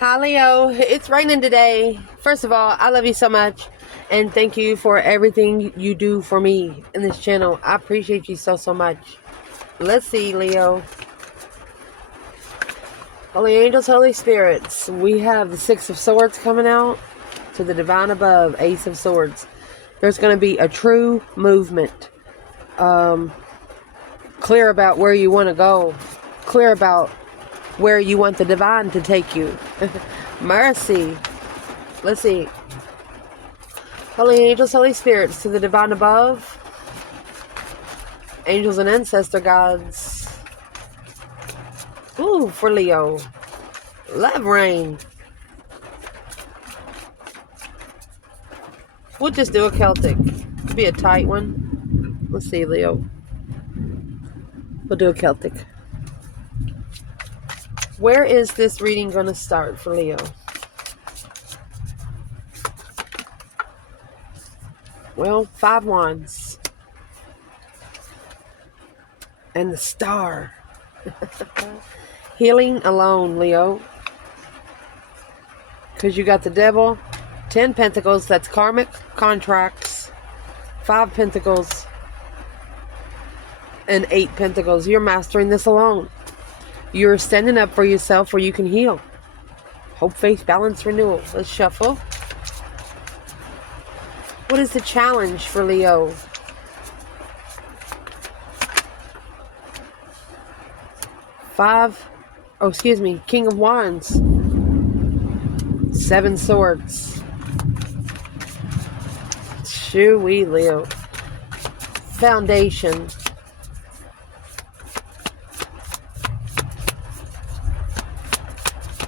Hi, Leo. It's raining today. First of all, I love you so much. And thank you for everything you do for me in this channel. I appreciate you so much. Let's see, Leo. Holy angels, Holy spirits. We have the Six of Swords coming out to the divine above, Ace of Swords. There's going to be a true movement. Clear about where you want to go. Clear about where you want the divine to take you. Mercy. Let's see. Holy angels, Holy spirits, to the divine above. Angels and ancestor gods. Ooh, for Leo. Love rain. We'll just do a Celtic. It'll be a tight one. Let's see, Leo. We'll do a Celtic. Where is this reading going to start for Leo? Well, 5 wands. And the star. Healing alone, Leo. Because you got the devil. 10 pentacles, that's karmic contracts. 5 pentacles. And 8 pentacles. You're mastering this alone. You're standing up for yourself where you can heal. Hope, faith, balance, renewal. Let's shuffle. What is the challenge for Leo? King of Wands. 7 swords. Shoo-wee, Leo. Foundation.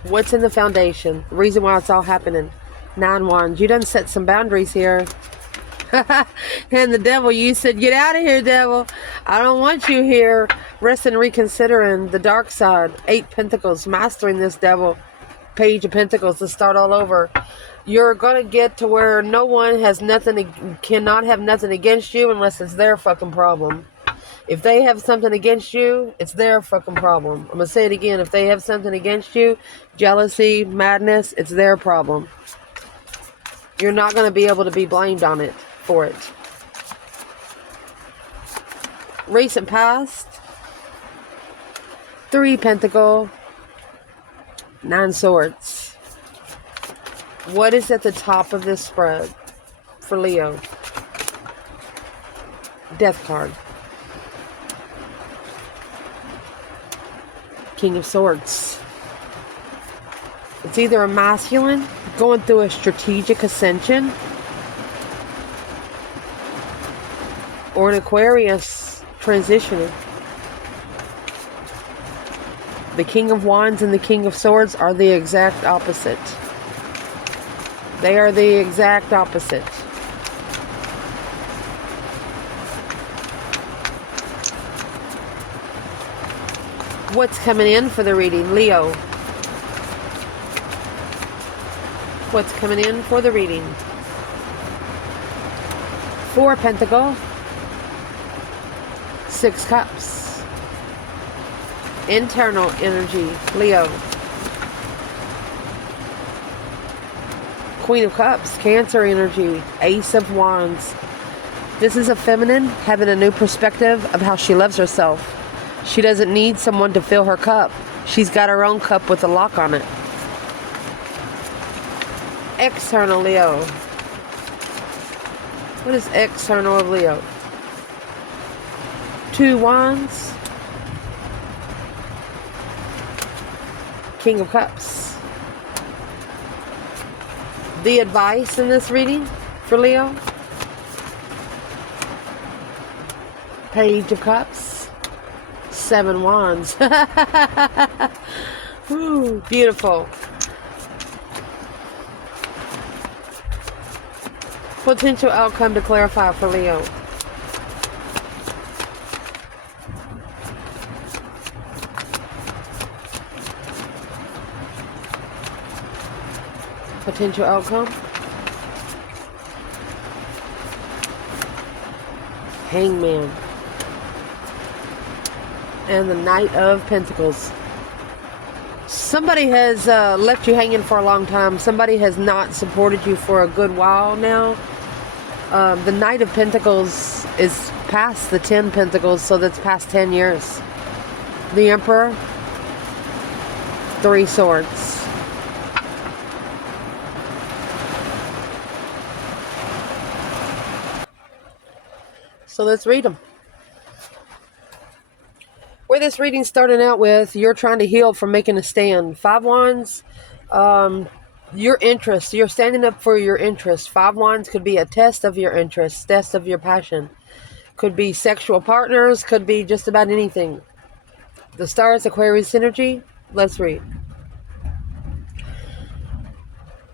What's in the foundation? The reason why it's all happening. 9 wands. You done set some boundaries here. And the devil, you said, get out of here, devil. I don't want you here. Rest and reconsidering the dark side. 8 pentacles. Mastering this devil. Page of pentacles to start all over. You're going to get to where no one has nothing, cannot have nothing against you unless it's their fucking problem. If they have something against you, it's their fucking problem. I'm going to say it again. If they have something against you, jealousy, madness, it's their problem. You're not going to be able to be blamed on it, for it. Recent past. 3 pentacle. 9 swords. What is at the top of this spread for Leo? Death card. King of Swords. It's either a masculine going through a strategic ascension or an Aquarius transitioning. The King of Wands and the King of Swords are the exact opposite. They are the exact opposite. What's coming in for the reading, Leo? What's coming in for the reading? 4 pentacle. 6 cups. Internal energy, Leo. Queen of Cups, Cancer energy. Ace of Wands. This is a feminine having a new perspective of how she loves herself. She doesn't need someone to fill her cup. She's got her own cup with a lock on it. External Leo. What is external of Leo? 2 wands. King of Cups. The advice in this reading for Leo. Page of Cups. 7 wands. Ooh, beautiful. Potential outcome to clarify for Leo. Potential outcome. Hangman. And the Knight of Pentacles. Somebody has left you hanging for a long time. Somebody has not supported you for a good while now. The Knight of Pentacles is past the 10 Pentacles, so that's past 10 years. The Emperor, 3 Swords. So let's read them. Where this reading started out with, you're trying to heal from making a stand. 5 Wands, your interest. You're standing up for your interest. 5 Wands could be a test of your interest, test of your passion. Could be sexual partners, could be just about anything. The Stars, Aquarius energy. Let's read.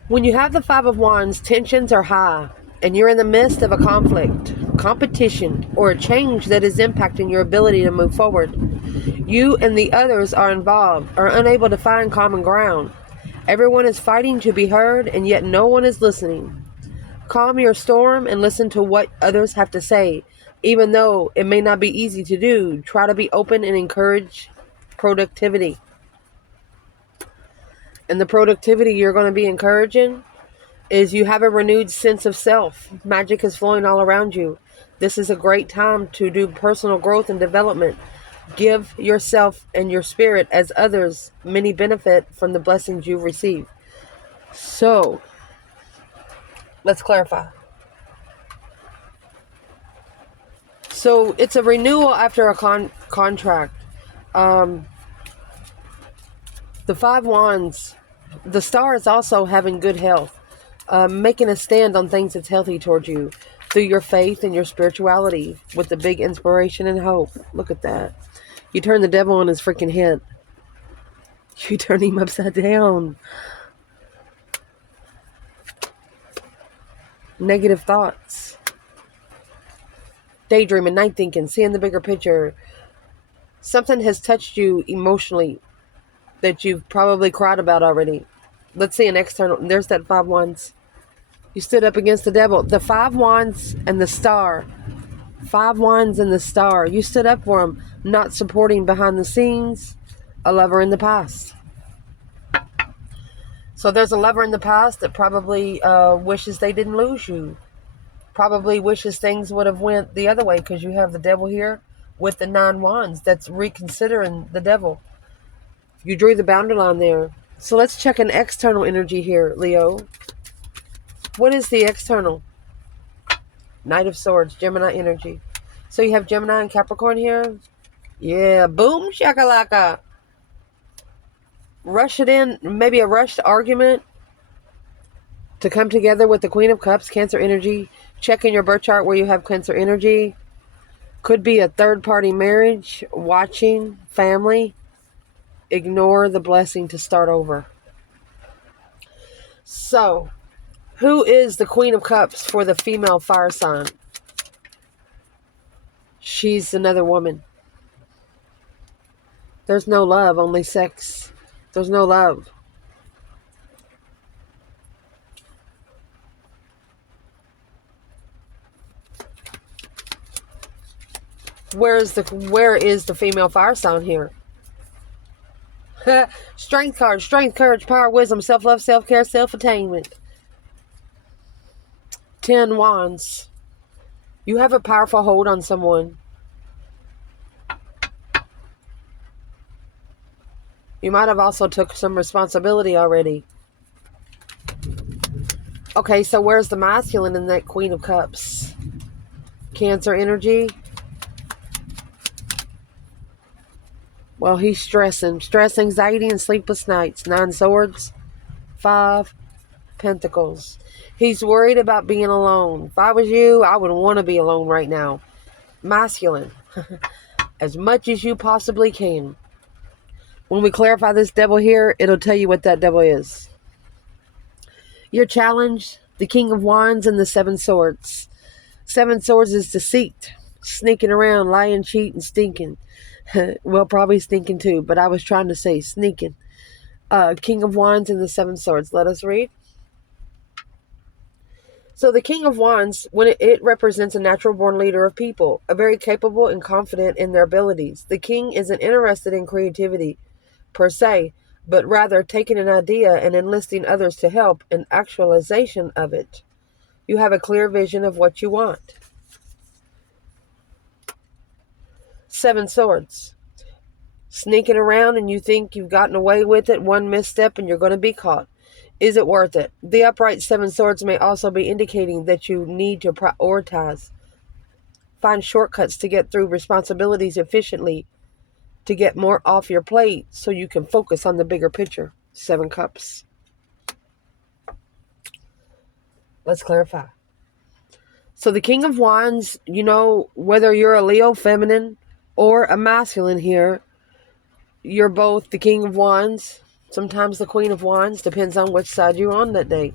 When you have the 5 of Wands, tensions are high, and you're in the midst of a conflict, competition, or a change that is impacting your ability to move forward. You and the others are involved, are unable to find common ground. Everyone is fighting to be heard, and yet no one is listening. Calm your storm and listen to what others have to say. Even though it may not be easy to do, try to be open and encourage productivity. And the productivity you're going to be encouraging is you have a renewed sense of self. Magic is flowing all around you. This is a great time to do personal growth and development. Give yourself and your spirit as others. Many benefit from the blessings you receive. So, let's clarify. So, it's a renewal after a contract. The 5 Wands, the Star is also having good health. Making a stand on things that's healthy towards you through your faith and your spirituality with the big inspiration and hope. Look at that. You turn the devil on his freaking head. You turn him upside down. Negative thoughts. Daydreaming, night thinking, seeing the bigger picture. Something has touched you emotionally that you've probably cried about already. Let's see an external. There's that 5 Wands. You stood up against the devil. The 5 Wands and the Star. 5 Wands and the Star. You stood up for him, not supporting behind the scenes. A lover in the past. So there's a lover in the past that probably wishes they didn't lose you. Probably wishes things would have went the other way because you have the devil here with the 9 Wands. That's reconsidering the devil. You drew the boundary line there. So let's check an external energy here, Leo. What is the external? Knight of Swords, Gemini energy. So you have Gemini and Capricorn here. Yeah, boom, shakalaka. Rush it in, maybe a rushed argument to come together with the Queen of Cups, Cancer energy. Check in your birth chart where you have Cancer energy. Could be a third-party marriage, watching, family. Ignore the blessing to start over. So, who is the Queen of Cups for the female fire sign? She's another woman. There's no love, only sex. There's no love. Where is the female fire sign here? Strength card, strength, courage, power, wisdom, self-love, self-care, self-attainment. 10 Wands. You have a powerful hold on someone. You might have also took some responsibility already. Okay, so where's the masculine in that Queen of Cups? Cancer energy. Well, he's stressing. Stress, anxiety, and sleepless nights. 9 Swords. 5 Pentacles. He's worried about being alone. If I was you, I would want to be alone right now. Masculine. As much as you possibly can. When we clarify this devil here, it'll tell you what that devil is. Your challenge, the King of Wands and the 7 Swords. 7 Swords is deceit. Sneaking around, lying, cheating, stinking. Well, probably stinking too, but I was trying to say sneaking. King of Wands and the 7 Swords. Let us read. So the King of Wands, when it represents a natural-born leader of people, a very capable and confident in their abilities. The King isn't interested in creativity, per se, but rather taking an idea and enlisting others to help in actualization of it. You have a clear vision of what you want. 7 Swords. Sneaking around and you think you've gotten away with it, one misstep and you're going to be caught. Is it worth it? The upright 7 Swords may also be indicating that you need to prioritize. Find shortcuts to get through responsibilities efficiently, to get more off your plate so you can focus on the bigger picture. 7 Cups. Let's clarify. So the King of Wands, whether you're a Leo feminine or a masculine here, you're both the King of Wands, sometimes the Queen of Wands, depends on which side you're on that day.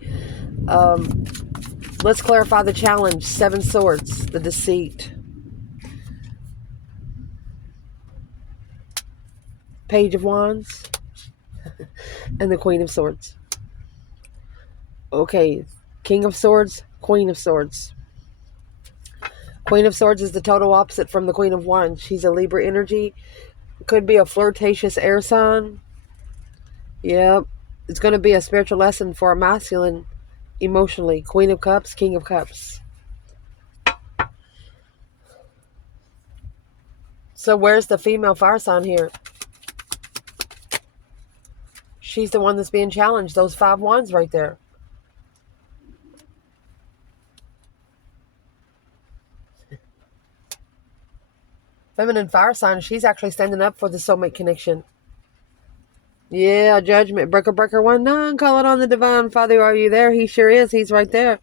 Let's clarify the challenge. 7 Swords, the deceit. Page of Wands and the Queen of Swords. Okay, King of Swords, Queen of Swords. Queen of Swords is the total opposite from the Queen of Wands. She's a Libra energy. Could be a flirtatious air sign. Yep. It's going to be a spiritual lesson for a masculine emotionally. Queen of Cups, King of Cups. So where's the female fire sign here? She's the one that's being challenged. Those 5 wands right there. Feminine fire sign, she's actually standing up for the soulmate connection. Yeah, judgment. Breaker 1-9. Call it on the divine. Father, are you there? He sure is. He's right there.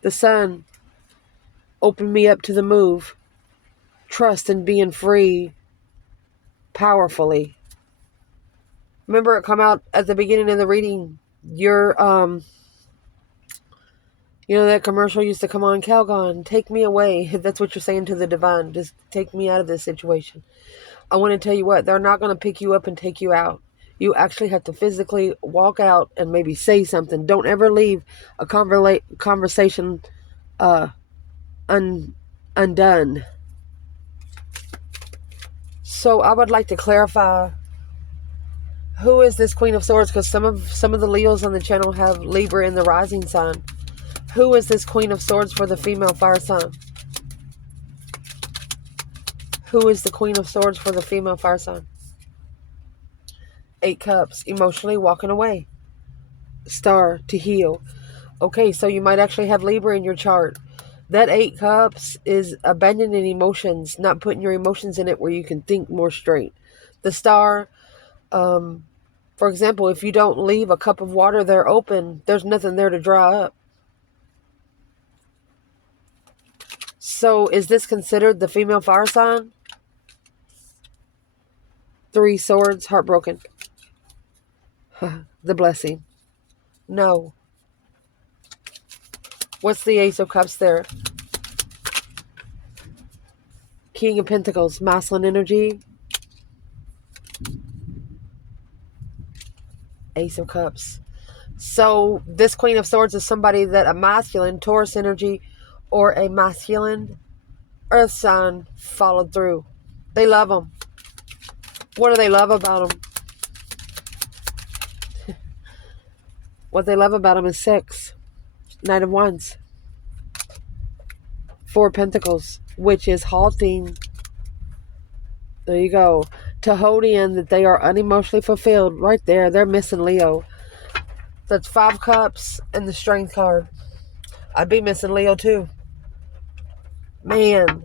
The sun. Open me up to the move. Trust in being free. Powerfully. Remember it come out at the beginning of the reading. Your, that commercial used to come on, Calgon, take me away. That's what you're saying to the divine. Just take me out of this situation. I want to tell you what, they're not going to pick you up and take you out. You actually have to physically walk out and maybe say something. Don't ever leave a conversation undone. So I would like to clarify, who is this Queen of Swords? Because some of the Leos on the channel have Libra in the rising sign. Who is this Queen of Swords for the female fire sign? Who is the Queen of Swords for the female fire sign? 8 Cups, emotionally walking away. Star, to heal. Okay, so you might actually have Libra in your chart. That 8 Cups is abandoning emotions, not putting your emotions in it where you can think more straight. The Star, for example, if you don't leave a cup of water there open, there's nothing there to dry up. So is this considered the female fire sign? 3 Swords, heartbroken. The blessing. No. What's the Ace of Cups there? King of Pentacles, masculine energy. Ace of Cups. So this Queen of Swords is somebody that a masculine Taurus energy or a masculine earth sign followed through. They love them. What do they love about them? What they love about them is sex. Knight of Wands. 4 Pentacles, which is halting. There you go. To hold in that they are unemotionally fulfilled. Right there. They're missing Leo. That's 5 Cups and the Strength card. I'd be missing Leo too. Man.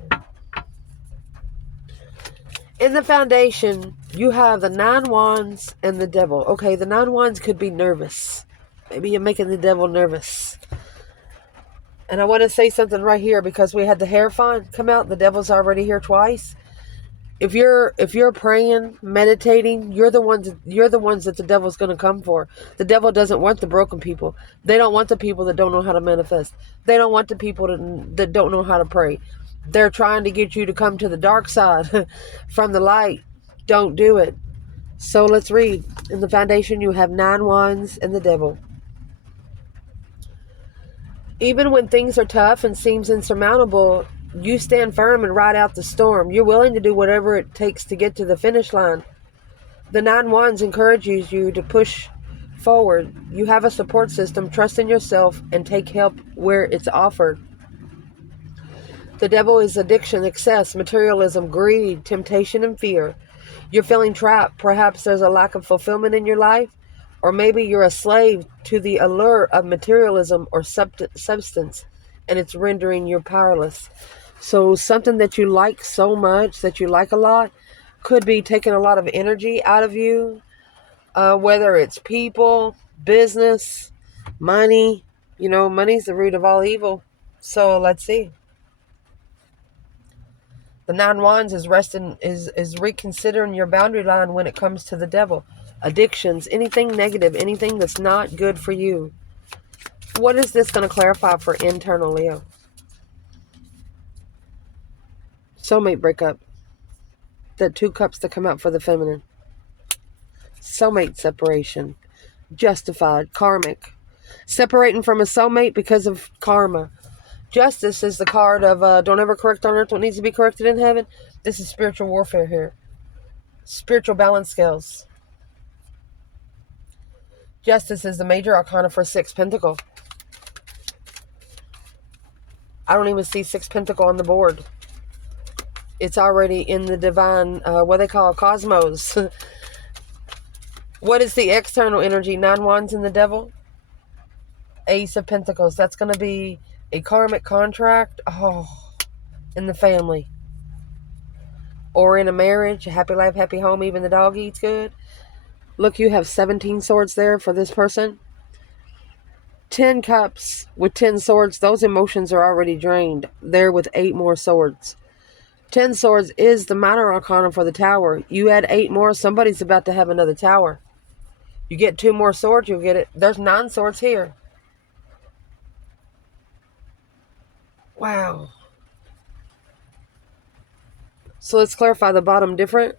In the foundation, you have the 9 Wands and the Devil. Okay, the 9 Wands could be nervous. Maybe you're making the Devil nervous. And I want to say something right here because we had the Hierophant come out. The Devil's already here twice. If you're praying, meditating, you're the ones that the Devil's going to come for. The Devil doesn't want the broken people. They don't want the people that don't know how to manifest. They don't want the people that don't know how to pray. They're trying to get you to come to the dark side from the light. Don't do it. So let's read. In the foundation, you have 9 Wands and the Devil. Even when things are tough and seems insurmountable, you stand firm and ride out the storm. You're willing to do whatever it takes to get to the finish line. The Nine Wands encourages you to push forward. You have a support system. Trust in yourself and take help where it's offered. The devil is addiction, excess, materialism, greed, temptation, and fear. You're feeling trapped. Perhaps there's a lack of fulfillment in your life, or maybe you're a slave to the allure of materialism or substance, and it's rendering you powerless. So something that you like so much, that you like a lot, could be taking a lot of energy out of you, whether it's people, business, money. You know, money's the root of all evil. So let's see. The Nine Wands is reconsidering your boundary line when it comes to the devil. Addictions, anything negative, anything that's not good for you. What is this going to clarify for internal Leo? Soulmate breakup. The two cups that come out for the feminine. Soulmate separation. Justified, karmic. Separating from a soulmate because of karma. Justice is the card of don't ever correct on earth what needs to be corrected in heaven. This is spiritual warfare here. Spiritual balance scales. Justice is the major arcana for Six Pentacle. I don't even see Six Pentacle on the board. It's already in the divine, what they call cosmos. What is the external energy? Nine Wands in the devil. Ace of Pentacles. That's going to be a karmic contract. Oh, in the family. Or in a marriage. A happy life, happy home. Even the dog eats good. Look, you have 17 swords there for this person. 10 cups with 10 swords. Those emotions are already drained. There with 8 more swords. 10 swords is the minor arcana for the tower. You add 8 more, somebody's about to have another tower. You get 2 more swords, you'll get it. There's 9 swords here. Wow. So let's clarify the bottom different.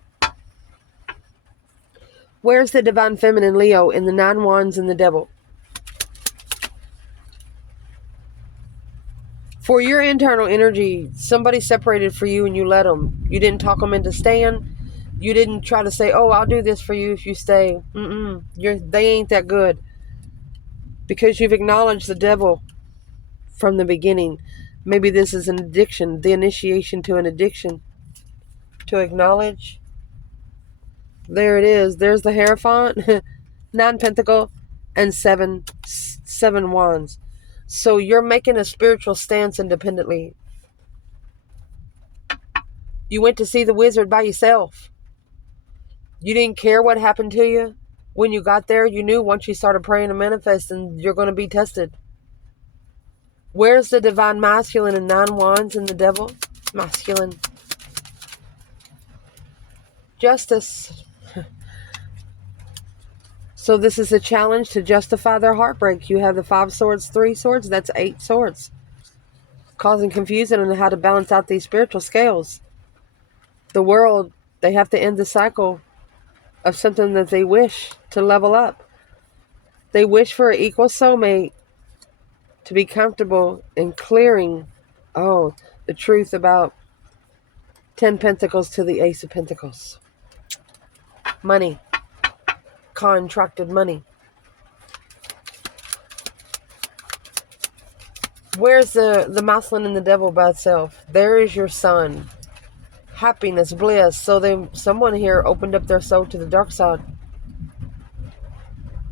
Where's the divine feminine Leo in the Nine Wands and the devil? For your internal energy, somebody separated for you and you let them. You didn't talk them into staying. You didn't try to say, oh, I'll do this for you if you stay. They ain't that good. Because you've acknowledged the devil from the beginning. Maybe this is an addiction, the initiation to an addiction. To acknowledge. There it is. There's the Hierophant, 9 Pentacle, and 7 Wands. So you're making a spiritual stance independently. You went to see the wizard by yourself. You didn't care what happened to you. When you got there, you knew once you started praying and manifesting, you're going to be tested. Where's the divine masculine and 9 Wands and the devil? Masculine. Justice. So this is a challenge to justify their heartbreak. You have the 5 swords, 3 swords. That's 8 swords. Causing confusion on how to balance out these spiritual scales. The world, they have to end the cycle of something that they wish to level up. They wish for an equal soulmate to be comfortable in clearing, the truth about 10 Pentacles to the Ace of Pentacles. Money. Contracted money. Where's the masculine and the devil by itself? There is your sun. Happiness, bliss. So someone here opened up their soul to the dark side.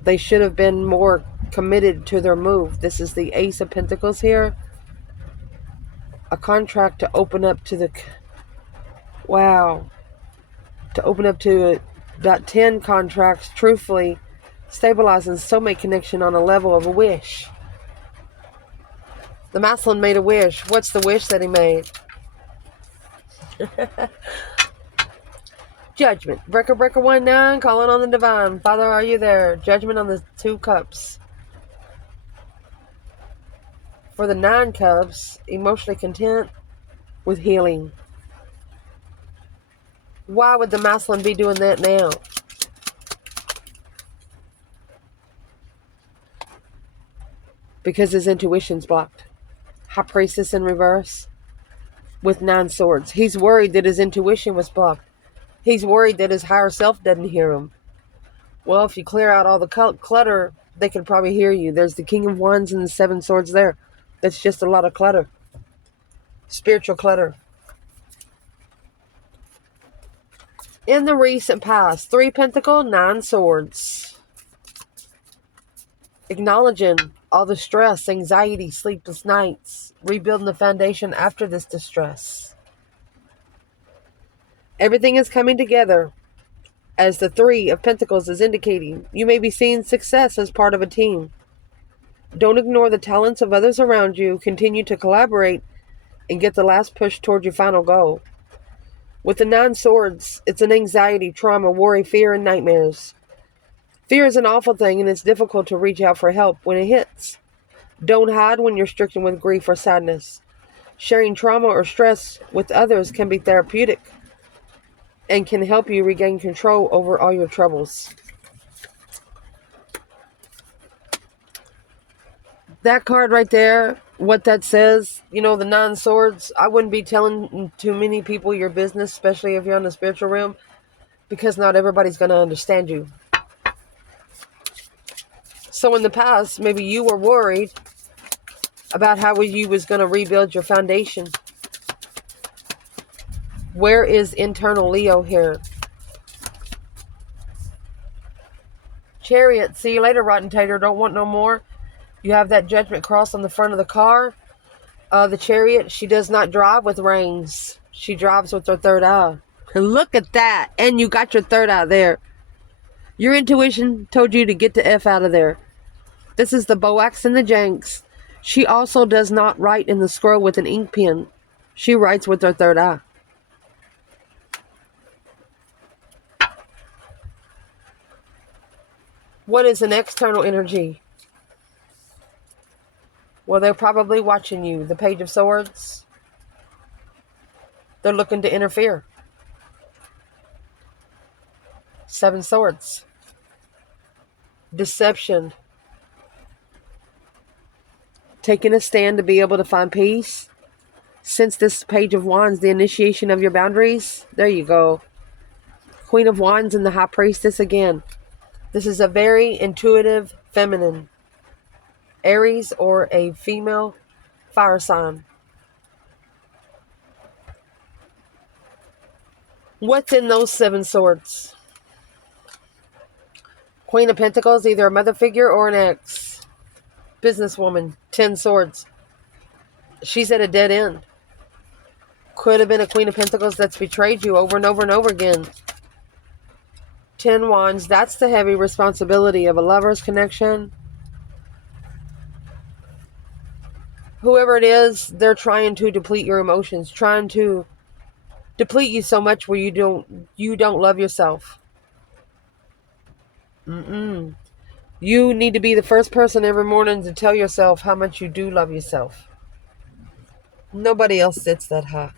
They should have been more committed to their move. This is the Ace of Pentacles here. A contract to open up to the... Wow. To open up to about 10 contracts, truthfully, stabilizing soulmate connection on a level of a wish. The masculine made a wish. What's the wish that he made? Judgment. Breaker 1-9, calling on the divine. Father, are you there? Judgment on the 2 cups. For the 9 cups, emotionally content with healing. Why would the masculine be doing that now? Because his intuition's blocked. High Priestess in reverse with 9 swords. He's worried that his intuition was blocked. He's worried that his higher self doesn't hear him. Well, if you clear out all the clutter, they can probably hear you. There's the King of Wands and the Seven Swords there. That's just a lot of clutter. Spiritual clutter. In the recent past, 3 Pentacles, 9 Swords. Acknowledging all the stress, anxiety, sleepless nights. Rebuilding the foundation after this distress. Everything is coming together. As the 3 of Pentacles is indicating, you may be seeing success as part of a team. Don't ignore the talents of others around you. Continue to collaborate and get the last push toward your final goal. With the 9 Swords, it's an anxiety, trauma, worry, fear, and nightmares. Fear is an awful thing, and it's difficult to reach out for help when it hits. Don't hide when you're stricken with grief or sadness. Sharing trauma or stress with others can be therapeutic and can help you regain control over all your troubles. That card right there, what that says, the 9 Swords, I wouldn't be telling too many people your business, especially if you're in the spiritual realm, because not everybody's going to understand you. So in the past, maybe you were worried about how you was going to rebuild your foundation. Where is internal Leo here? Chariot, see you later, Rotten Tater, don't want no more. You have that judgment cross on the front of the car. The Chariot, she does not drive with reins. She drives with her third eye. And look at that. And you got your third eye there. Your intuition told you to get the F out of there. This is the Boax and the Janks. She also does not write in the scroll with an ink pen. She writes with her third eye. What is an external energy? Well, they're probably watching you. The Page of Swords. They're looking to interfere. 7 Swords. Deception. Taking a stand to be able to find peace. Since this Page of Wands, the initiation of your boundaries. There you go. Queen of Wands and the High Priestess again. This is a very intuitive feminine. Aries or a female fire sign. What's in those 7 Swords? Queen of Pentacles, either a mother figure or an ex. Businesswoman, 10 Swords. She's at a dead end. Could have been a Queen of Pentacles that's betrayed you over and over and over again. 10 Wands, that's the heavy responsibility of a lover's connection. Whoever it is, they're trying to deplete your emotions, trying to deplete you so much where you don't love yourself. You need to be the first person every morning to tell yourself how much you do love yourself. Nobody else sits that high.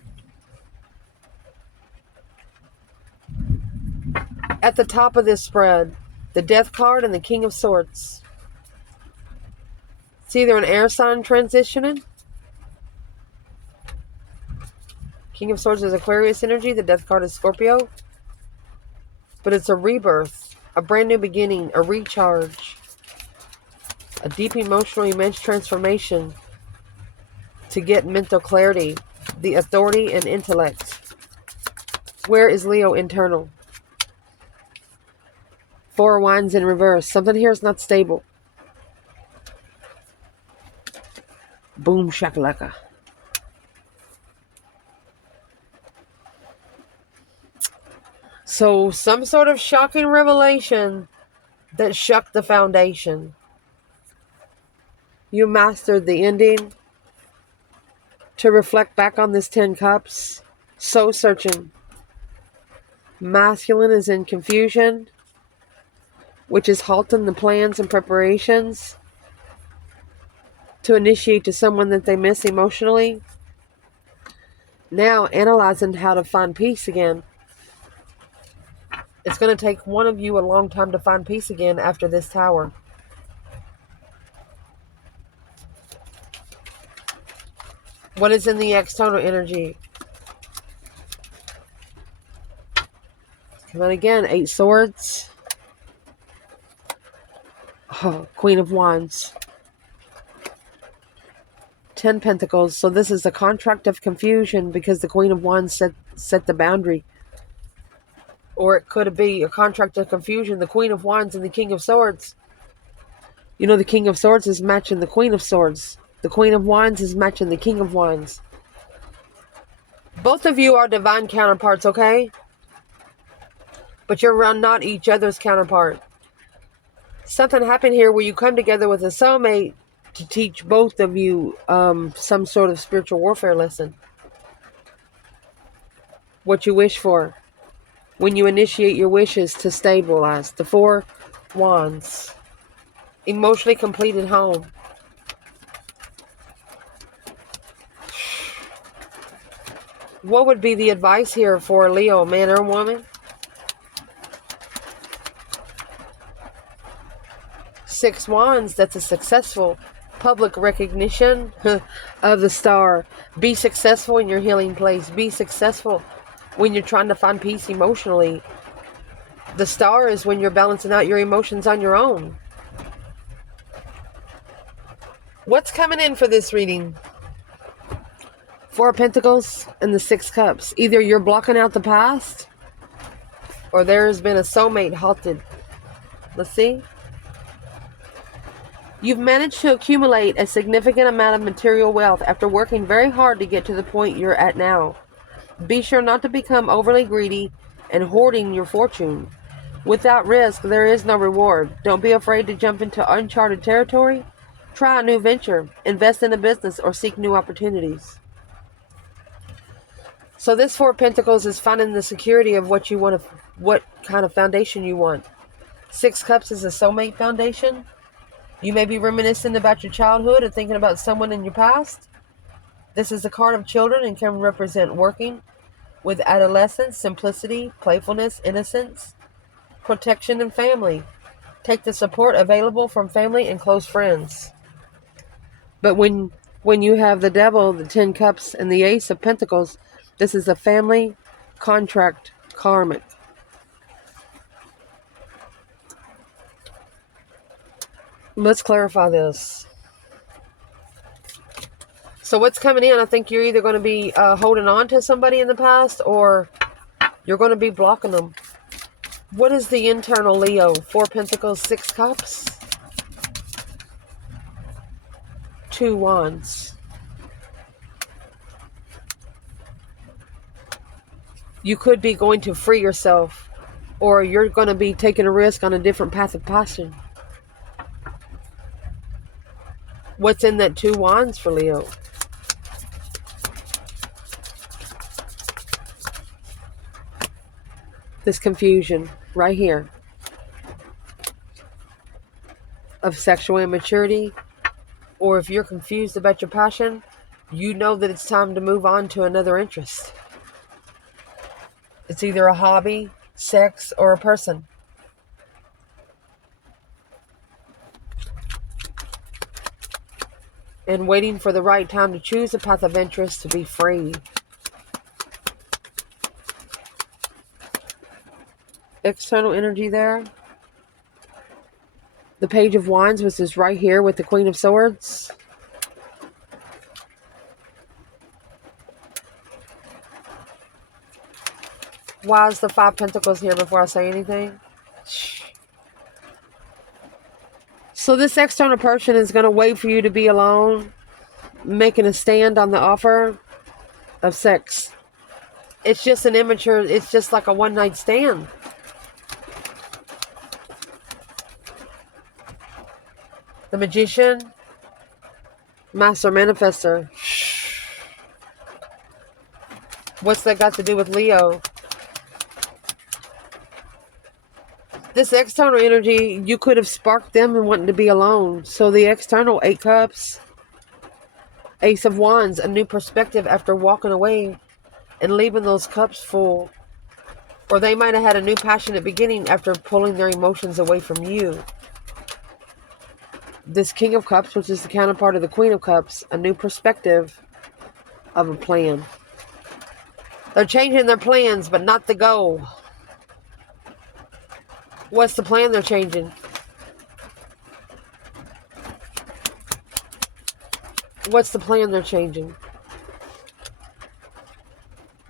At the top of this spread, the Death card and the King of Swords. It's either an air sign transitioning. King of Swords is Aquarius energy. The Death card is Scorpio. But it's a rebirth, a brand new beginning, a recharge, a deep emotional, immense transformation to get mental clarity, the authority and intellect. Where is Leo internal? 4 Wands in reverse. Something here is not stable. Boom shakalaka. So some sort of shocking revelation that shook the foundation. You mastered the ending. To reflect back on this 10 Cups. So searching. Masculine is in confusion, which is halting the plans and preparations to initiate to someone that they miss emotionally. Now analyzing how to find peace again. It's going to take one of you a long time to find peace again after this Tower. What is in the external energy? Come on again, 8 Swords. Oh, Queen of Wands. 10 Pentacles. So this is a contract of confusion because the Queen of Wands set the boundary. Or it could be a contract of confusion. The Queen of Wands and the King of Swords. You know, the King of Swords is matching the Queen of Swords. The Queen of Wands is matching the King of Wands. Both of you are divine counterparts, okay? But you're not each other's counterpart. Something happened here where you come together with a soulmate to teach both of you some sort of spiritual warfare lesson. What you wish for. When you initiate your wishes to stabilize. The 4 Wands. Emotionally completed home. What would be the advice here for Leo, man or woman? 6 Wands, that's a successful public recognition of the star. Be successful in your healing place. Be successful when you're trying to find peace emotionally. The star is when you're balancing out your emotions on your own. What's coming in for this reading? 4 Pentacles and the 6 Cups. Either you're blocking out the past or there has been a soulmate halted. Let's see. You've managed to accumulate a significant amount of material wealth after working very hard to get to the point you're at now. Be sure not to become overly greedy and hoarding your fortune. Without risk, there is no reward. Don't be afraid to jump into uncharted territory. Try a new venture, invest in a business, or seek new opportunities. So this 4 Pentacles is finding the security of what you want, what kind of foundation you want. 6 Cups is a soulmate foundation. You may be reminiscing about your childhood or thinking about someone in your past. This is a card of children and can represent working with adolescence, simplicity, playfulness, innocence, protection, and family. Take the support available from family and close friends. But when you have the Devil, the 10 Cups, and the Ace of Pentacles, this is a family contract karmic. Let's clarify this. So what's coming in, I think you're either going to be holding on to somebody in the past or you're going to be blocking them. What is the internal Leo? 4 Pentacles, 6 Cups, 2 Wands. You could be going to free yourself, or you're going to be taking a risk on a different path of passion. What's in that 2 Wands for Leo? This confusion right here of sexual immaturity, or if you're confused about your passion, you know that it's time to move on to another interest. It's either a hobby, sex, or a person. And waiting for the right time to choose a path of interest to be free. External energy there. The Page of Wands, which is right here with the Queen of Swords. Why is the 5 Pentacles here before I say anything? So this external person is going to wait for you to be alone, making a stand on the offer of sex. It's just an immature, it's just like a one-night stand. The Magician, Master Manifestor. What's that got to do with Leo? This external energy, you could have sparked them and wanting to be alone. So the external 8 Cups, Ace of Wands, a new perspective after walking away and leaving those cups full. Or they might have had a new passionate beginning after pulling their emotions away from you. This King of Cups, which is the counterpart of the Queen of Cups, a new perspective of a plan. They're changing their plans, but not the goal. What's the plan they're changing? What's the plan they're changing?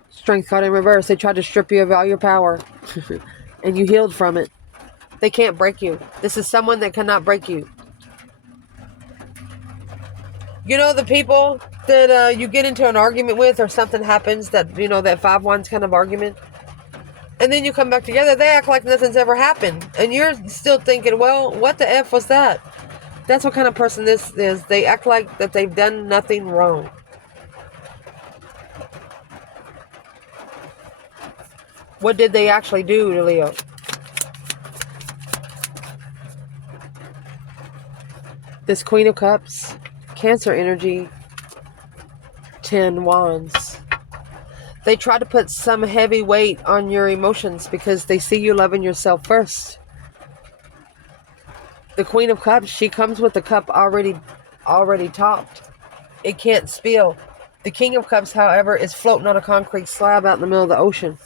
Strength card in reverse. They tried to strip you of all your power. And you healed from it. They can't break you. This is someone that cannot break you. You know the people that you get into an argument with, or something happens that, you know, that 5 wands kind of argument? And then you come back together, they act like nothing's ever happened. And you're still thinking, well, what the F was that? That's what kind of person this is. They act like that they've done nothing wrong. What did they actually do to Leo? This Queen of Cups, Cancer energy, 10 wands. They try to put some heavy weight on your emotions because they see you loving yourself first. The Queen of Cups, she comes with the cup already topped. It can't spill. The King of Cups, however, is floating on a concrete slab out in the middle of the ocean.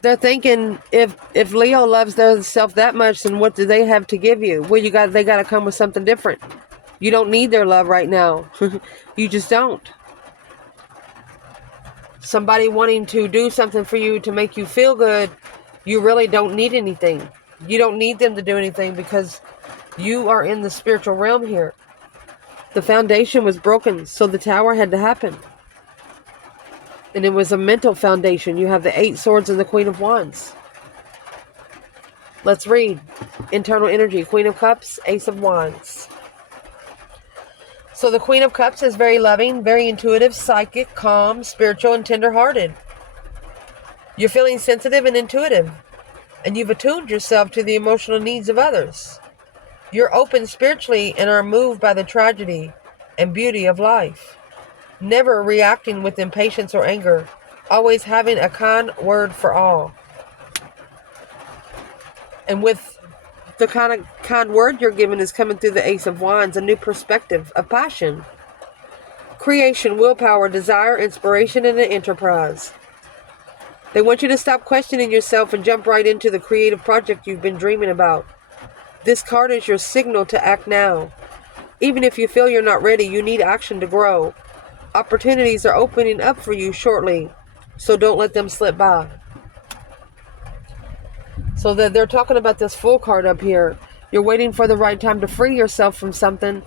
They're thinking, if Leo loves their self that much, then what do they have to give you? Well, they got to come with something different. You don't need their love right now. You just don't. Somebody wanting to do something for you to make you feel good, you really don't need anything. You don't need them to do anything because you are in the spiritual realm here. The foundation was broken, so the tower had to happen. And it was a mental foundation. You have the 8 swords and the Queen of Wands. Let's read. Internal energy. Queen of Cups, Ace of Wands. So the Queen of Cups is very loving, very intuitive, psychic, calm, spiritual, and tender-hearted. You're feeling sensitive and intuitive. And you've attuned yourself to the emotional needs of others. You're open spiritually and are moved by the tragedy and beauty of life. Never reacting with impatience or anger. Always having a kind word for all. And with the kind word you're given is coming through the Ace of Wands, a new perspective, a passion. Creation, willpower, desire, inspiration, and an enterprise. They want you to stop questioning yourself and jump right into the creative project you've been dreaming about. This card is your signal to act now. Even if you feel you're not ready, you need action to grow. Opportunities are opening up for you shortly, so don't let them slip by. So that they're talking about this Fool card up here. You're waiting for the right time to free yourself from something,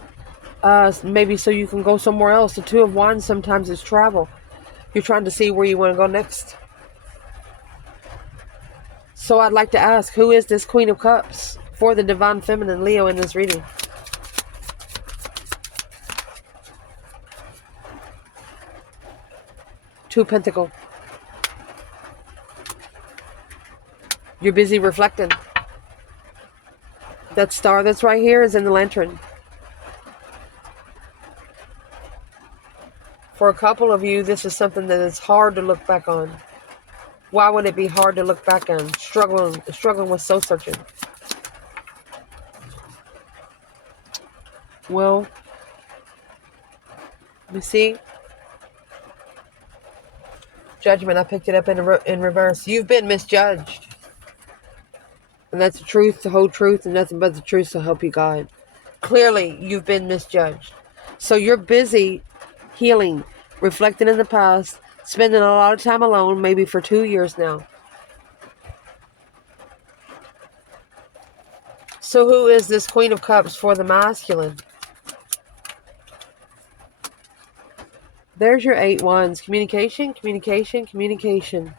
maybe so you can go somewhere else. The 2 of Wands sometimes is travel. You're trying to see where you want to go next. So I'd like to ask, who is this Queen of Cups for the Divine Feminine Leo in this reading? Two Pentacle. You're busy reflecting. That star that's right here is in the lantern. For a couple of you, this is something that is hard to look back on. Why would it be hard to look back on? Struggling with soul searching. Well, you see, Judgment. I picked it up in reverse. You've been misjudged. And that's the truth, the whole truth, and nothing but the truth, so help you God. Clearly, you've been misjudged. So you're busy healing, reflecting in the past, spending a lot of time alone, maybe for 2 years now. So who is this Queen of Cups for the masculine? There's your 8 wands. Communication, communication, communication.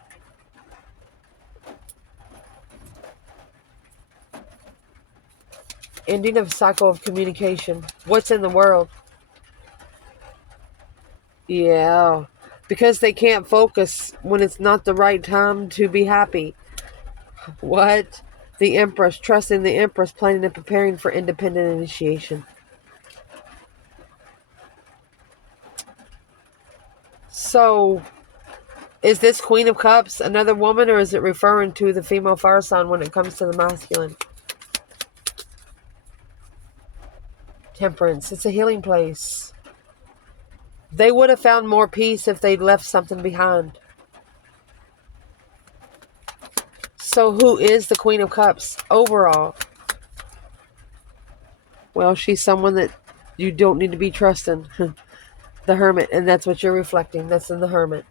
Ending of cycle of communication. What's in the world? Yeah. Because they can't focus when it's not the right time to be happy. What? The Empress. Trusting the Empress, planning and preparing for independent initiation. So, is this Queen of Cups another woman, or is it referring to the female fire sign when it comes to the masculine? Temperance. It's a healing place. They would have found more peace if they'd left something behind. So who is the Queen of Cups overall? Well, she's someone that You don't need to be trusting the Hermit, and that's what you're reflecting. That's in the Hermit.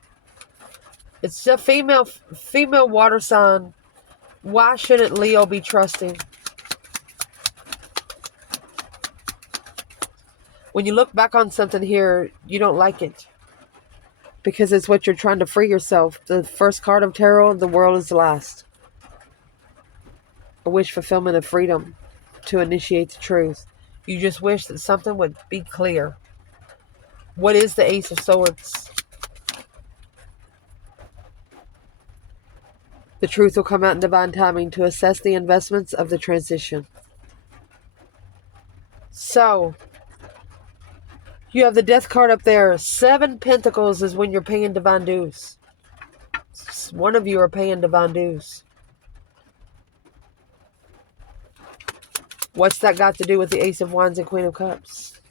It's a female water sign. Why shouldn't Leo be trusting? When you look back on something here, you don't like it. Because it's what you're trying to free yourself. The first card of tarot, the world is last. A wish fulfillment of freedom to initiate the truth. You just wish that something would be clear. What is the Ace of Swords? The truth will come out in divine timing to assess the investments of the transition. So, you have the Death card up there. 7 Pentacles is when you're paying divine dues. One of you are paying divine dues. What's that got to do with the Ace of Wands and Queen of Cups?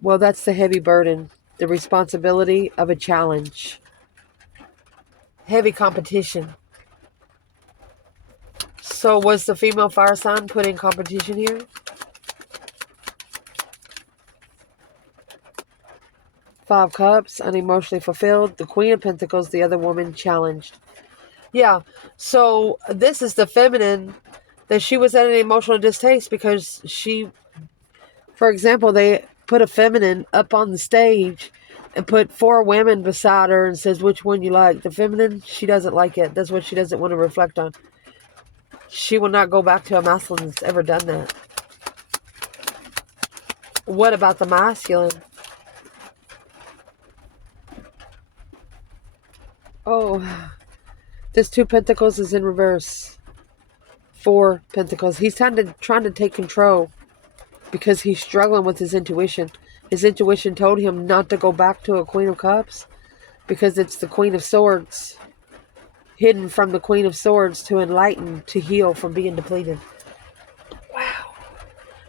Well, that's the heavy burden. The responsibility of a challenge. Heavy competition. So was the female fire sign put in competition here? Five Cups, unemotionally fulfilled. The Queen of Pentacles, the other woman, challenged. Yeah, so this is the feminine, that she was at an emotional distaste because she, for example, they put a feminine up on the stage and put 4 women beside her and says, which one you like? The feminine, she doesn't like it. That's what she doesn't want to reflect on. She will not go back to a masculine that's ever done that. What about the masculine? Oh, this 2 Pentacles is in reverse. 4 Pentacles. He's trying to take control because he's struggling with his intuition. His intuition told him not to go back to a Queen of Cups because it's the Queen of Swords, hidden from the Queen of Swords, to enlighten, to heal from being depleted. Wow.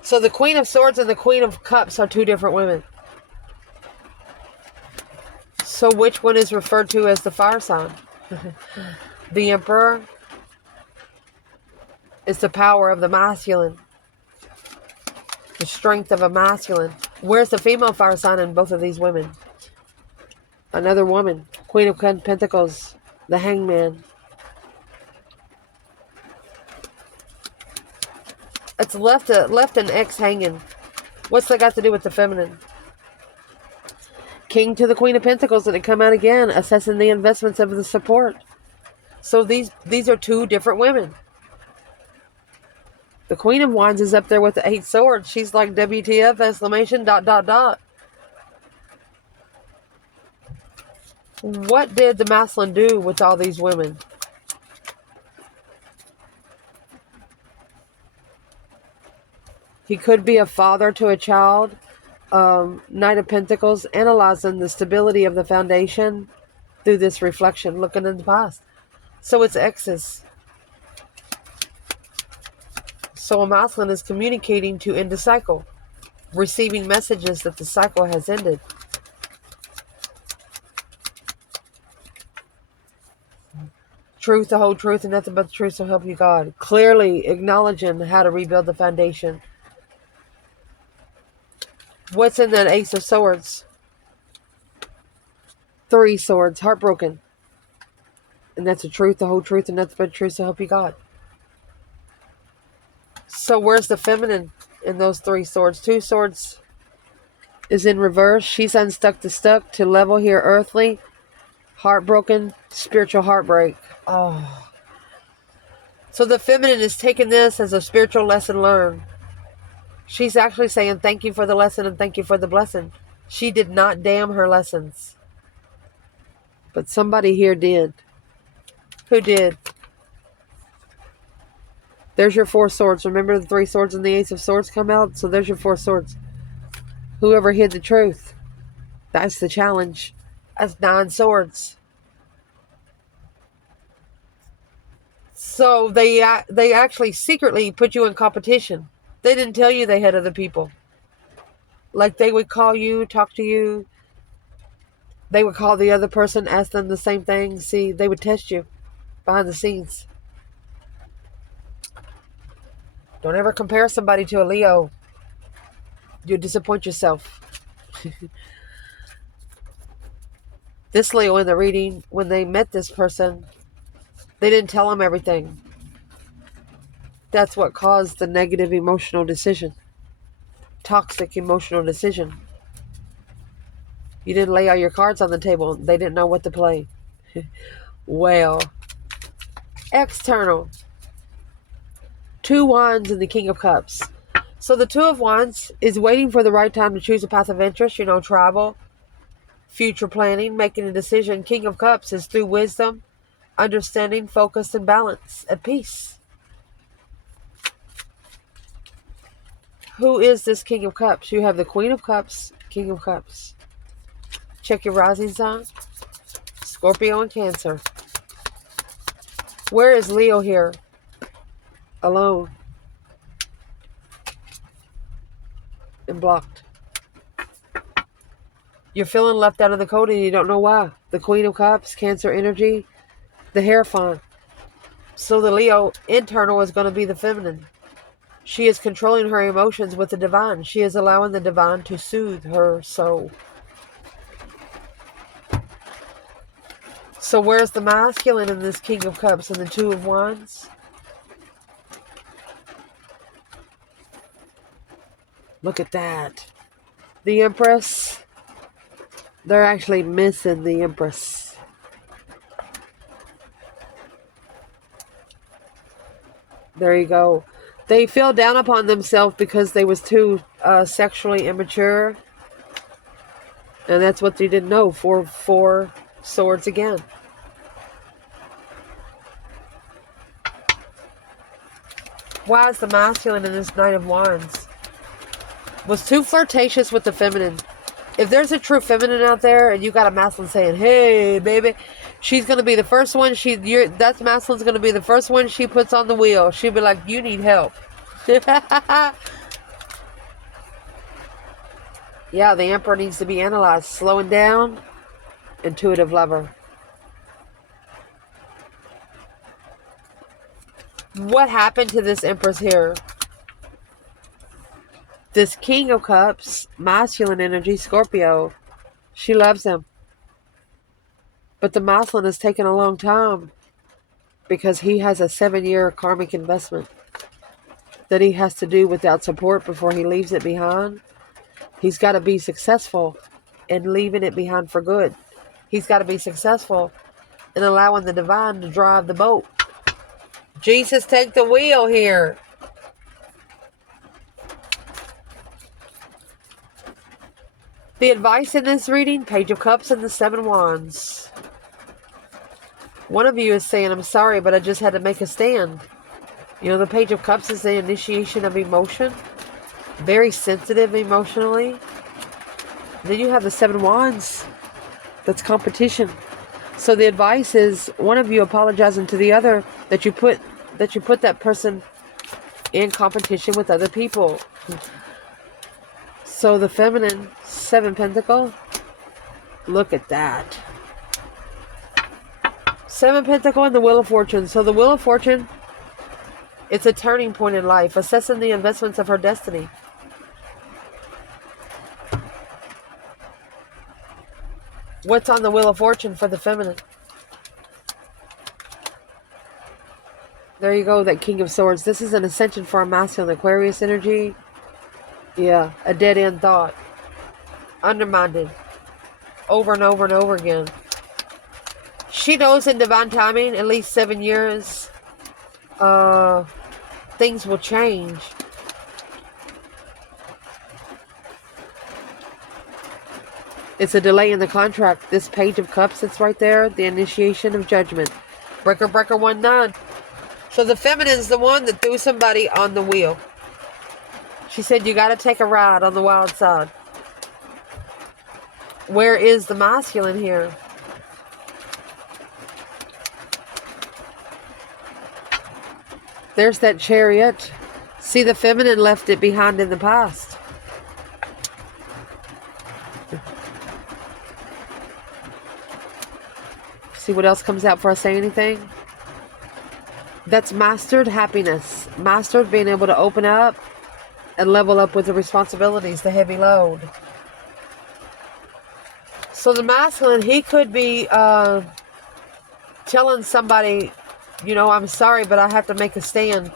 So the Queen of Swords and the Queen of Cups are 2 different women. So which one is referred to as the fire sign? The Emperor is the power of the masculine. The strength of a masculine. Where's the female fire sign in both of these women? Another woman. Queen of Pentacles. The Hangman. It's left an X hanging. What's that got to do with the feminine? King to the Queen of Pentacles, and it come out again, assessing the investments of the support. So these are 2 different women. The Queen of Wands is up there with the 8 Swords. She's like WTF, exclamation, ... What did the masculine do with all these women? He could be a father to a child. Knight of Pentacles, analyzing the stability of the foundation through this reflection, looking in the past. So it's X's. So a masculine is communicating to end a cycle, receiving messages that the cycle has ended. Truth, the whole truth, and nothing but the truth, so help you God. Clearly acknowledging how to rebuild the foundation. What's in that Ace of Swords? 3 Swords, heartbroken. And that's the truth, the whole truth, and nothing but the truth, so help you God. So where's the feminine in those 3 Swords? 2 Swords is in reverse. She's unstuck the stuck, to level here earthly. Heartbroken, spiritual heartbreak. Oh. So the feminine is taking this as a spiritual lesson learned. She's actually saying thank you for the lesson and thank you for the blessing. She did not damn her lessons. But somebody here did. Who did? There's your 4 Swords. Remember the 3 Swords and the Ace of Swords come out? So there's your 4 Swords. Whoever hid the truth. That's the challenge. That's 9 Swords. So they actually secretly put you in competition. They didn't tell you they had other people. Like they would call you, talk to you. They would call the other person, ask them the same thing. See, they would test you behind the scenes. Don't ever compare somebody to a Leo. You disappoint yourself. This Leo in the reading, when they met this person, they didn't tell him everything. That's what caused the negative emotional decision. Toxic emotional decision. You didn't lay all your cards on the table. They didn't know what to play. Well, external. 2 Wands and the King of Cups. So the 2 of Wands is waiting for the right time to choose a path of interest, travel, future planning, making a decision. King of Cups is through wisdom, understanding, focus, and balance, at peace. Who is this King of Cups? You have the Queen of Cups, King of Cups. Check your rising sign. Scorpio and Cancer. Where is Leo here? Alone. And blocked. You're feeling left out of the cold and you don't know why. The Queen of Cups, Cancer energy, the Hierophant. So the Leo internal is going to be the feminine. She is controlling her emotions with the divine. She is allowing the divine to soothe her soul. So where's the masculine in this King of Cups and the 2 of Wands? Look at that. The Empress. They're actually missing the Empress. There you go. They fell down upon themselves because they was too sexually immature. And that's what they didn't know. 4 swords again. Why is the masculine in this Knight of Wands? Was too flirtatious with the feminine. If there's a true feminine out there and you got a masculine saying, hey, baby, she's going to be the first one. That masculine's going to be the first one she puts on the wheel. She'll be like, you need help. Yeah, the Emperor needs to be analyzed. Slowing down. Intuitive lover. What happened to this Empress here? This King of Cups, masculine energy, Scorpio, she loves him. But the masculine has taken a long time because he has a 7-year karmic investment that he has to do without support before he leaves it behind. He's got to be successful in leaving it behind for good. He's got to be successful in allowing the divine to drive the boat. Jesus, take the wheel here. The advice in this reading, Page of Cups and the 7 Wands. One of you is saying, I'm sorry, but I just had to make a stand. The Page of Cups is the initiation of emotion. Very sensitive emotionally. Then you have the 7 Wands. That's competition. So the advice is one of you apologizing to the other that you put that person in competition with other people. So the feminine, 7 Pentacle. Look at that. 7 Pentacle and the Wheel of Fortune. So the Wheel of Fortune, it's a turning point in life, assessing the investments of her destiny. What's on the Wheel of Fortune for the feminine? There you go, that King of Swords. This is an ascension for a masculine, Aquarius energy. Yeah, a dead-end thought. Undermined. Over and over and over again. She knows in divine timing, at least 7 years, things will change. It's a delay in the contract. This Page of Cups that's right there, the initiation of judgment. Breaker, 1-9. So the feminine's the one that threw somebody on the wheel. She said, you got to take a ride on the wild side. Where is the masculine here? There's that Chariot. See, the feminine left it behind in the past. See what else comes out for us. Say anything? That's mastered happiness. Mastered being able to open up and level up with the responsibilities, the heavy load. So the masculine, he could be telling somebody, you know, I'm sorry, but I have to make a stand.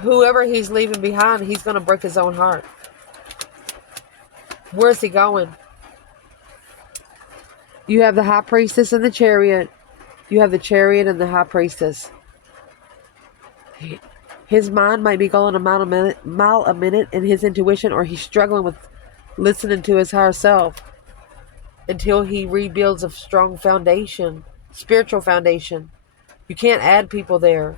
Whoever he's leaving behind, he's going to break his own heart. Where's he going? You have the high priestess and the chariot. You have the chariot and the high priestess. His mind might be going a mile a minute in his intuition, or he's struggling with listening to his higher self until he rebuilds a strong foundation, spiritual foundation. You can't add people there.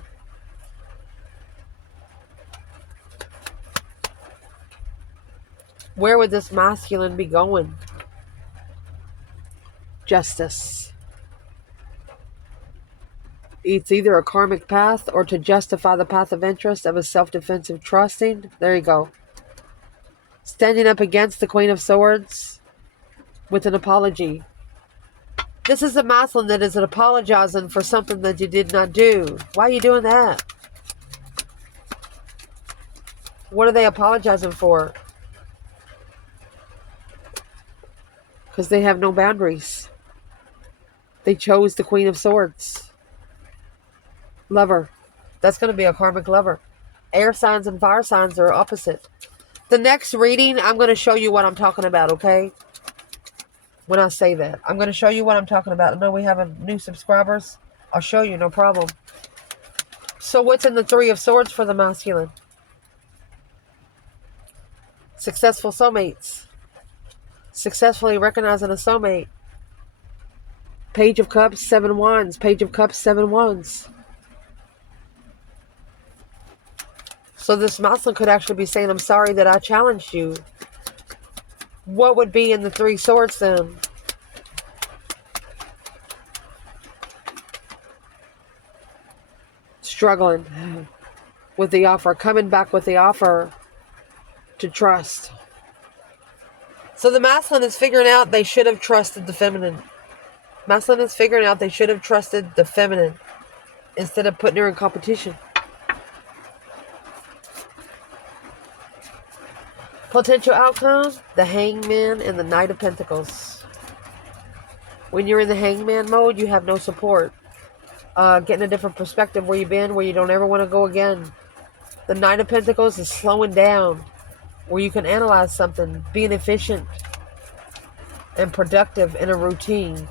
Where would this masculine be going? Justice. It's either a karmic path or to justify the path of interest of a self-defensive trusting. There you go. Standing up against the Queen of Swords with an apology. This is a masculine that is apologizing for something that you did not do. Why are you doing that? What are they apologizing for? Because they have no boundaries. They chose the Queen of Swords. Lover. That's going to be a karmic lover. Air signs and fire signs are opposite. The next reading, I'm going to show you what I'm talking about, okay? When I say that. I'm going to show you what I'm talking about. I know we have new subscribers. I'll show you, no problem. So what's in the Three of Swords for the masculine? Successful soulmates. Successfully recognizing a soulmate. Page of Cups, 7 Wands. Page of Cups, 7 Wands. So this masculine could actually be saying, I'm sorry that I challenged you. What would be in the Three Swords then? Struggling with the offer. Coming back with the offer to trust. So the masculine is figuring out they should have trusted the feminine. Masculine is figuring out they should have trusted the feminine instead of putting her in competition. Potential outcome, the Hangman and the Knight of Pentacles. When you're in the Hangman mode, you have no support. Getting a different perspective where you've been, where you don't ever want to go again. The Knight of Pentacles is slowing down, where you can analyze something, being efficient and productive in a routine.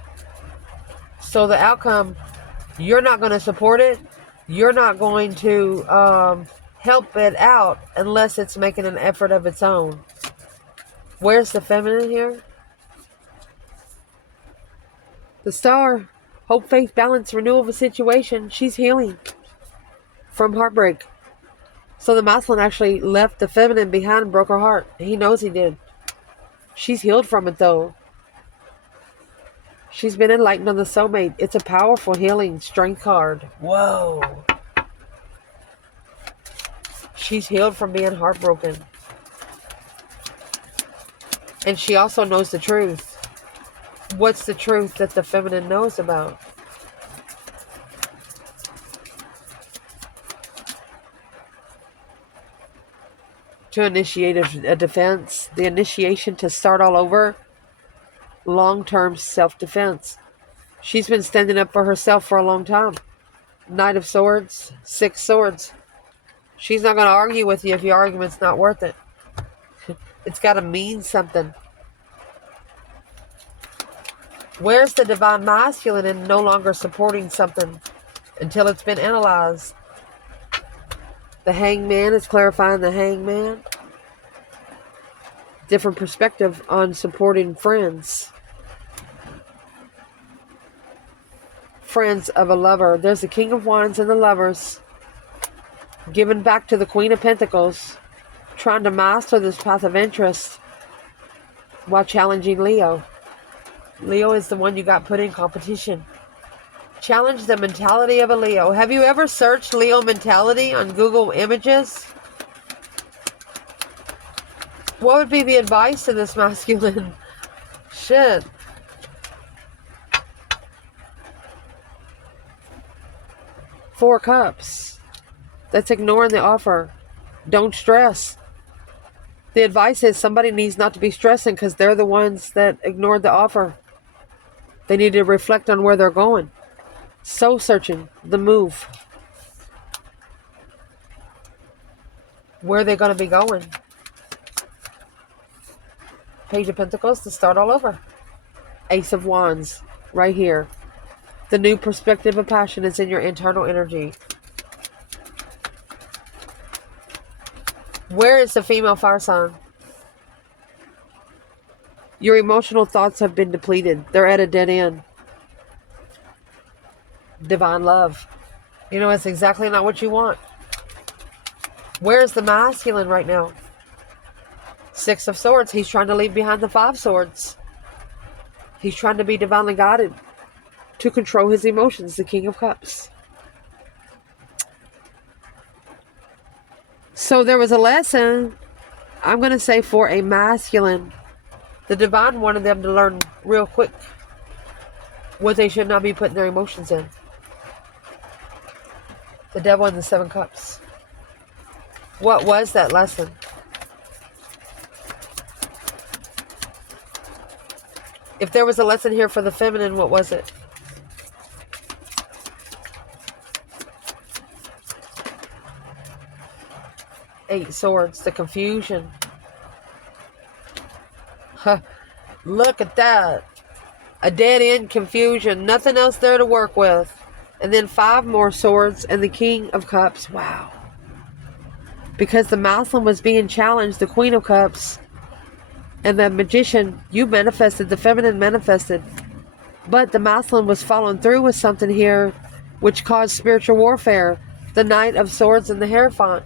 So the outcome, you're not going to support it. You're not going to help it out unless it's making an effort of its own. Where's the feminine here? The Star. Hope, faith, balance, renewal of a situation. She's healing from heartbreak. So the masculine actually left the feminine behind and broke her heart. He knows he did. She's healed from it though. She's been enlightened on the soulmate. It's a powerful healing strength card. Whoa. She's healed from being heartbroken. And she also knows the truth. What's the truth that the feminine knows about? To initiate a defense. The initiation to start all over. Long-term self-defense. She's been standing up for herself for a long time. Knight of Swords. 6 Swords. She's not going to argue with you if your argument's not worth it. It's got to mean something. Where's the divine masculine in no longer supporting something until it's been analyzed? The Hangman is clarifying the Hangman. Different perspective on supporting friends. Friends of a lover. There's the King of Wands and the Lovers. Giving back to the Queen of Pentacles. Trying to master this path of interest while challenging Leo. Leo is the one you got put in competition. Challenge the mentality of a Leo. Have you ever searched Leo mentality on Google Images? What would be the advice to this masculine? Shit. Four Cups. That's ignoring the offer. Don't stress. The advice is somebody needs not to be stressing because they're the ones that ignored the offer. They need to reflect on where they're going. Soul searching, the move. Where are they going to be going? Page of Pentacles to start all over. Ace of Wands, right here. The new perspective of passion is in your internal energy. Where is the female fire sign? Your emotional thoughts have been depleted. They're at a dead end. Divine love. You know, it's exactly not what you want. Where's the masculine right now? Six of Swords. He's trying to leave behind the Five Swords. He's trying to be divinely guided to control his emotions. The King of Cups. So there was a lesson, I'm going to say, for a masculine. The divine wanted them to learn real quick what they should not be putting their emotions in. The Devil and the Seven Cups. What was that lesson? If there was a lesson here for the feminine, what was it? Eight Swords, the confusion. Huh. Look at that. A dead end confusion. Nothing else there to work with. And then 5 more swords and the King of Cups. Wow. Because the masculine was being challenged, the Queen of Cups. And the Magician, you manifested, the feminine manifested. But the masculine was following through with something here which caused spiritual warfare. The Knight of Swords and the Hierophant.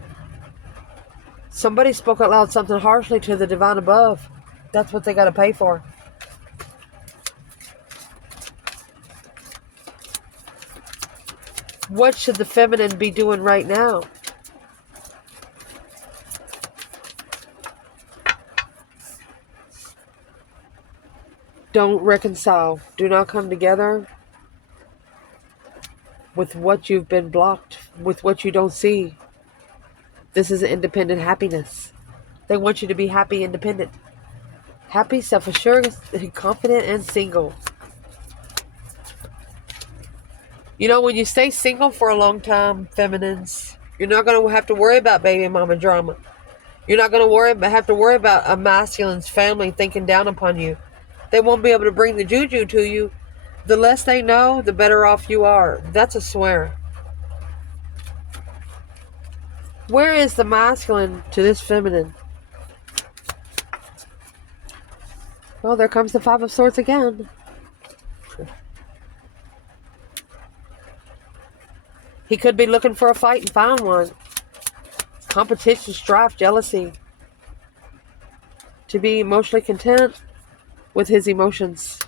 Somebody spoke out loud something harshly to the divine above. That's what they got to pay for. What should the feminine be doing right now? Don't reconcile. Do not come together with what you've been blocked, with what you don't see. This is independent happiness. They want you to be happy, independent. Happy, self-assured, confident, and single. You know, when you stay single for a long time, feminines, you're not going to have to worry about baby mama drama. You're not going to have to worry about a masculine's family thinking down upon you. They won't be able to bring the juju to you. The less they know, the better off you are. That's a swear. Where is the masculine to this feminine? Well, there comes the 5 of Swords again. He could be looking for a fight and found one. Competition, strife, jealousy. To be emotionally content with his emotions.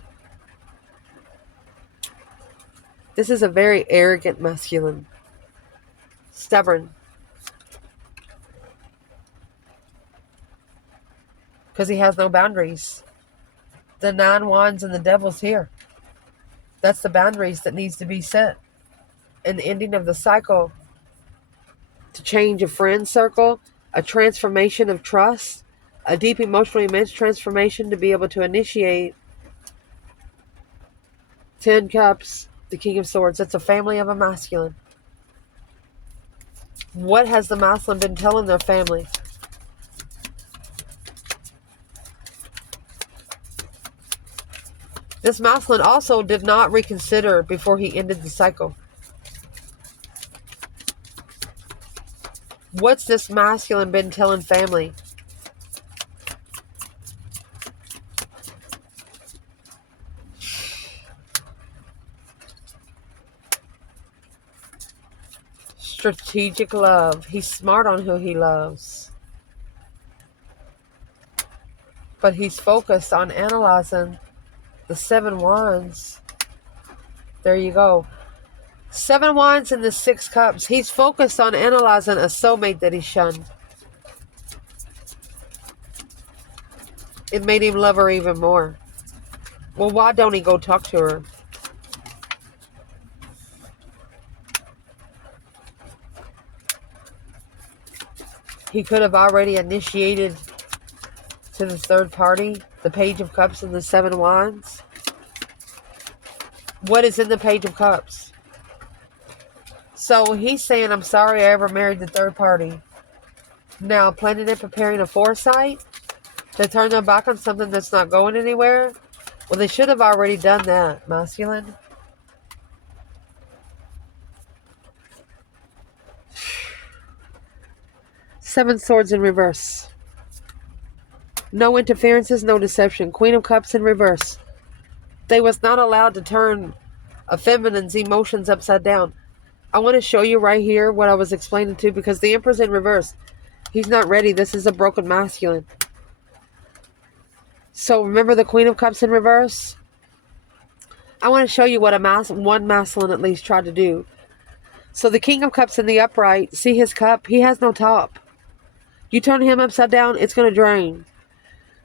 This is a very arrogant masculine. Stubborn. Because he has no boundaries. The 9 Wands and the Devil's here. That's the boundaries that needs to be set. And the ending of the cycle. To change a friend circle. A transformation of trust. A deep, emotionally immense transformation to be able to initiate. 10 Cups. The King of Swords. That's a family of a masculine. What has the masculine been telling their family? This masculine also did not reconsider before he ended the cycle. What's this masculine been telling family? Strategic love. He's smart on who he loves. But he's focused on analyzing the 7 Wands. There you go. 7 Wands and the 6 Cups. He's focused on analyzing a soulmate that he shunned. It made him love her even more. Well, why don't he go talk to her? He could have already initiated to the third party, the Page of Cups and the Seven of Wands. What is in the Page of Cups? So he's saying, I'm sorry I ever married the third party. Now, planning and preparing a foresight to turn their back on something that's not going anywhere. Well, they should have already done that, masculine. Seven Swords in reverse. No interferences, no deception. Queen of Cups in reverse. They was not allowed to turn a feminine's emotions upside down. I want to show you right here what I was explaining to, because the Emperor's in reverse. He's not ready. This is a broken masculine. So remember the Queen of Cups in reverse? I want to show you what one masculine at least tried to do. So the King of Cups in the upright, see his cup? He has no top. You turn him upside down, it's going to drain.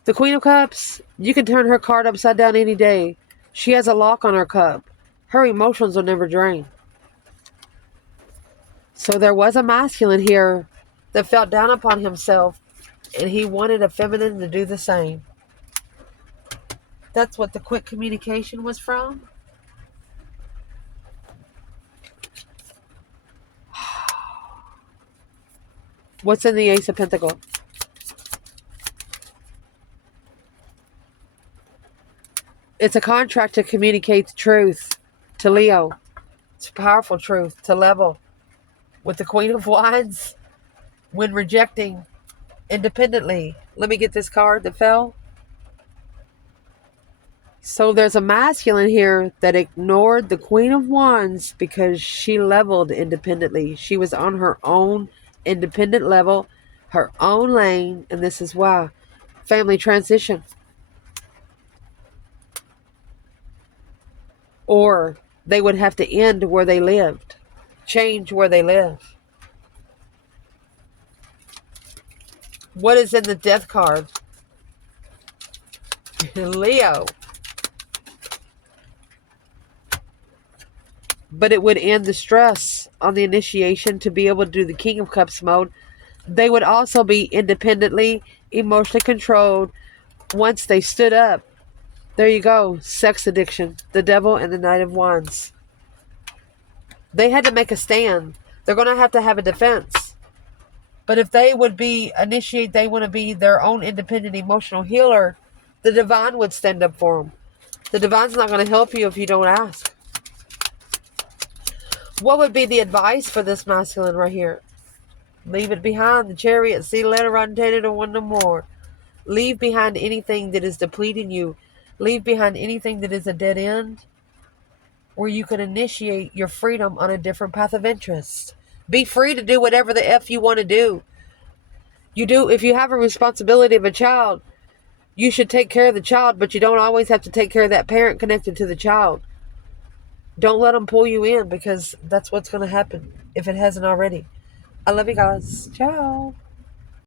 The Queen of Cups, you can turn her card upside down any day. She has a lock on her cup. Her emotions will never drain. So there was a masculine here that felt down upon himself, and he wanted a feminine to do the same. That's what the quick communication was from. What's in the Ace of Pentacles? It's a contract to communicate the truth to Leo. It's a powerful truth to level. With the Queen of Wands, when rejecting independently. Let me get this card that fell. So there's a masculine here that ignored the Queen of Wands because she leveled independently. She was on her own independent level, her own lane, and this is why. Family transition. Or they would have to end where they lived. Change where they live. What is in the Death card? Leo. But it would end the stress on the initiation to be able to do the King of Cups mode. They would also be independently, emotionally controlled once they stood up. There you go. Sex addiction. The Devil and the Knight of Wands. They had to make a stand. They're going to have a defense. But if they would be initiate, they want to be their own independent emotional healer, the divine would stand up for them. The divine's not going to help you if you don't ask. What would be the advice for this masculine right here? Leave it behind. The Chariot, see the letter rotated or one no more. Leave behind anything that is depleting you. Leave behind anything that is a dead end, where you can initiate your freedom on a different path of interest. Be free to do whatever the F you want to do. If you have a responsibility of a child, you should take care of the child, but you don't always have to take care of that parent connected to the child. Don't let them pull you in, because that's what's going to happen if it hasn't already. I love you guys. Ciao.